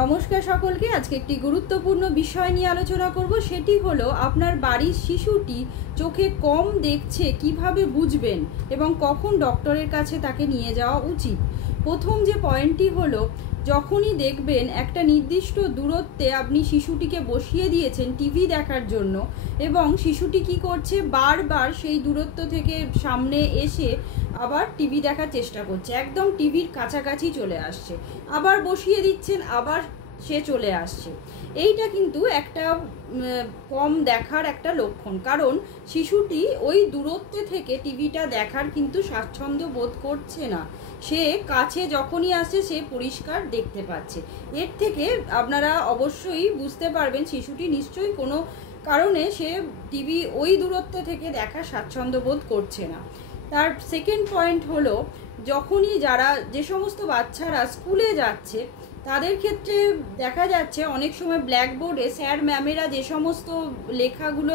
নমস্কার সকলকে। আজকে একটি গুরুত্বপূর্ণ বিষয় নিয়ে আলোচনা করব। সেটি হলো আপনার বাড়ির শিশুটি চোখে কম দেখছে কিভাবে বুঝবেন এবং কখন ডক্টরের কাছে তাকে নিয়ে যাওয়া উচিত। প্রথম যে পয়েন্টটি হলো, যখনই দেখবেন একটা নির্দিষ্ট দূরত্বে আপনি শিশুটিকে বসিয়ে দিয়েছেন টিভি দেখার জন্য এবং শিশুটি কি করছে, বারবার সেই দূরত্ব থেকে সামনে এসে আবার টিভি দেখার চেষ্টা করছে, একদম টিভির কাছাকাছি চলে আসছে, আবার বসিয়ে দিচ্ছেন, আবার সে চলে আসছে। এইটা কিন্তু একটা কম দেখার একটা লক্ষণ, কারণ শিশুটি ওই দূরত্বে থেকে টিভিটা দেখার কিন্তু স্বাচ্ছন্দ্য বোধ করছে না। সে কাছে যখনই আসছে সে পরিষ্কার দেখতে পাচ্ছে। এর থেকে আপনারা অবশ্যই বুঝতে পারবেন শিশুটি নিশ্চয়ই কোনো কারণে সে টিভি ওই দূরত্ব থেকে দেখার স্বাচ্ছন্দ্য বোধ করছে না। তার সেকেন্ড পয়েন্ট হলো, যখনই যে সমস্ত বাচ্চারা স্কুলে যাচ্ছে তাদের ক্ষেত্রে দেখা যাচ্ছে অনেক সময় ব্ল্যাকবোর্ডে স্যার ম্যামেরা যে সমস্ত লেখাগুলো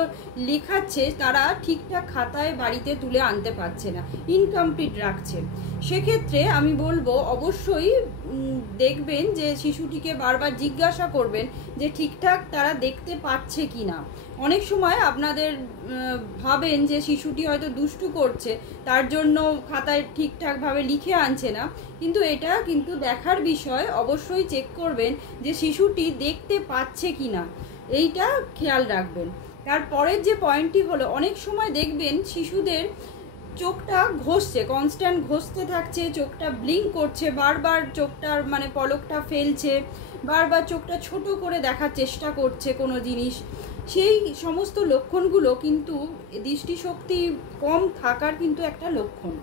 লেখাচ্ছে তারা ঠিকঠাক খাতায় বাড়িতে তুলে আনতে পারছে না, ইনকমপ্লিট রাখছে। সেক্ষেত্রে আমি বলবো অবশ্যই দেখবেন যে শিশুটিকে বারবার জিজ্ঞাসা করবেন যে ঠিকঠাক তারা দেখতে পাচ্ছে কি না। অনেক সময় আপনাদের ভাবেন যে শিশুটি হয়তো দুষ্টু করছে, তার জন্য খাতায় ঠিকঠাকভাবে লিখে আনছে না, কিন্তু এটা কিন্তু দেখার বিষয়। অবশ্যই চেক করবেন যে শিশুটি দেখতে পাচ্ছে কি না, এইটা খেয়াল রাখবেন। তারপরের যে পয়েন্টটি হলো, অনেক সময় দেখবেন শিশুদের চোখটা ঘষছে, কনস্ট্যান্ট ঘষতে থাকছে, চোখটা ব্লিঙ্ক করছে, বারবার চোখটার পলকটা ফেলছে, বারবার চোখটা ছোট করে দেখার চেষ্টা করছে কোনো জিনিস। সেই সমস্ত লক্ষণগুলো কিন্তু দৃষ্টিশক্তি কম থাকার কিন্তু একটা লক্ষণ,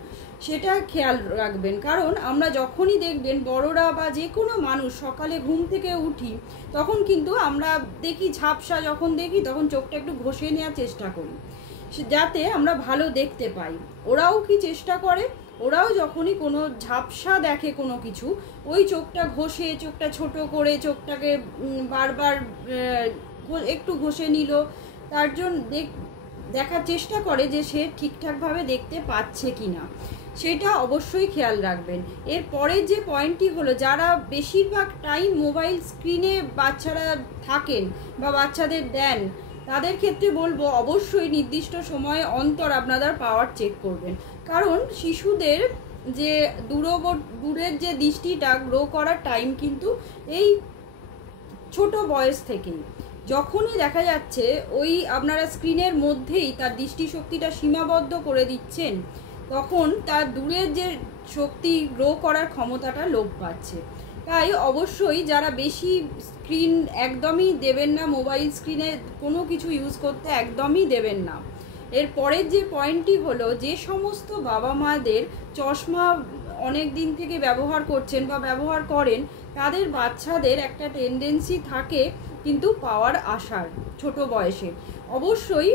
সেটা খেয়াল রাখবেন। কারণ আমরা যখনই দেখবেন বড়রা বা যে কোনো মানুষ সকালে ঘুম থেকে উঠি তখন কিন্তু আমরা দেখি ঝাপসা, যখন দেখি তখন চোখটা একটু ঘষে নেওয়ার চেষ্টা করি যাতে আমরা ভালো দেখতে পাই। ওরাও কি চেষ্টা করে, ওরাও যখনই কোনো ঝাপসা দেখে কোনো কিছু, ওই চোখটা ঘষে, চোখটা ছোট করে, চোখটাকে বারবার একটু ঘষে নিল, তার জন্য দেখার চেষ্টা করে যে সে ঠিকঠাকভাবে দেখতে পাচ্ছে কি না, সেটা অবশ্যই খেয়াল রাখবেন। এর পরের যে পয়েন্টটি হলো, যারা বেশিরভাগ টাইম মোবাইল স্ক্রিনে বাচ্চারা থাকেন বা বাচ্চাদের দেন, তাদের ক্ষেত্রে বলবো অবশ্যই নির্দিষ্ট সময় অন্তর আপনারা পাওয়ার চেক করবেন। কারণ শিশুদের যে দূরের যে দৃষ্টিটা গ্রো করার টাইম কিন্তু এই ছোট বয়স থেকেই। যখনই দেখা যাচ্ছে ওই আপনারা স্ক্রিনের মধ্যেই তার দৃষ্টিশক্তিটা সীমাবদ্ধ করে দিচ্ছেন, তখন তার দূরের যে শক্তি গ্রো করার ক্ষমতাটা লোপ পাচ্ছে। তাই অবশ্যই যারা বেশি স্ক্রিন একদমই দেবেন না, মোবাইল স্ক্রিনে কোনো কিছু ইউজ করতে একদমই দেবেন না। এর পরের যে পয়েন্টটি হলো, যে সমস্ত বাবা মাদের চশমা অনেক দিন থেকে ব্যবহার করছেন বা ব্যবহার করেন, তাদের বাচ্চাদের একটা টেন্ডেন্সি থাকে কিন্তু পাওয়ার আসার ছোট বয়সে। অবশ্যই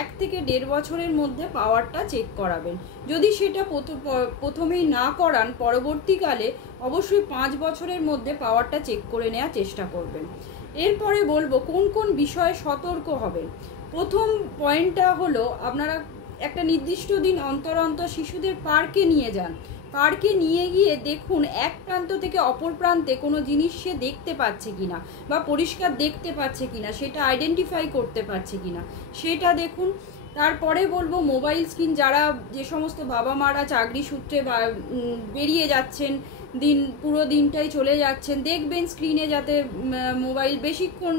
1 থেকে 1.5 বছরের মধ্যে পাওয়ারটা চেক করাবেন। যদি সেটা প্রথমেই না করান, পরবর্তীকালে অবশ্যই 5 বছরের মধ্যে পাওয়ারটা চেক করে নেওয়ার চেষ্টা করবেন। এরপরে বলবো কোন কোন বিষয়ে সতর্ক হবেন। প্রথম পয়েন্টটা হলো, আপনারা একটা নির্দিষ্ট দিন অন্তর অন্তর শিশুদের পার্কে নিয়ে যান। পার্কে নিয়ে গিয়ে দেখুন এক প্রান্ত থেকে অপর প্রান্তে কোনো জিনিস সে দেখতে পাচ্ছে কিনা বা পরিষ্কার দেখতে পাচ্ছে কিনা, সেটা আইডেন্টিফাই করতে পারছে কিনা সেটা দেখুন। তারপরে বলবো মোবাইল স্ক্রিন, যে সমস্ত বাবা মারা চাকরি সূত্রে বা বেরিয়ে যাচ্ছেন, পুরো দিনটাই চলে যাচ্ছেন, দেখবেন স্ক্রিনে যাতে মোবাইল বেশিক্ষণ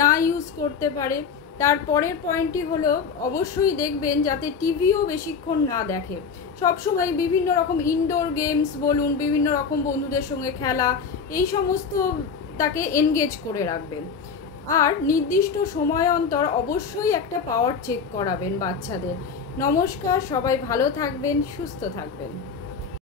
না ইউজ করতে পারে। তারপরের পয়েন্টটি হলো, অবশ্যই দেখবেন যাতে টিভিও বেশিক্ষণ না দেখে। সবসময় বিভিন্ন রকম ইনডোর গেমস বলুন, বিভিন্ন রকম বন্ধুদের সঙ্গে খেলা, এই সমস্ত তাকে এনগেজ করে রাখবেন। আর নির্দিষ্ট সময় অন্তর অবশ্যই একটা পাওয়ার চেক করাবেন বাচ্চাদের। নমস্কার, সবাই ভালো থাকবেন, সুস্থ থাকবেন।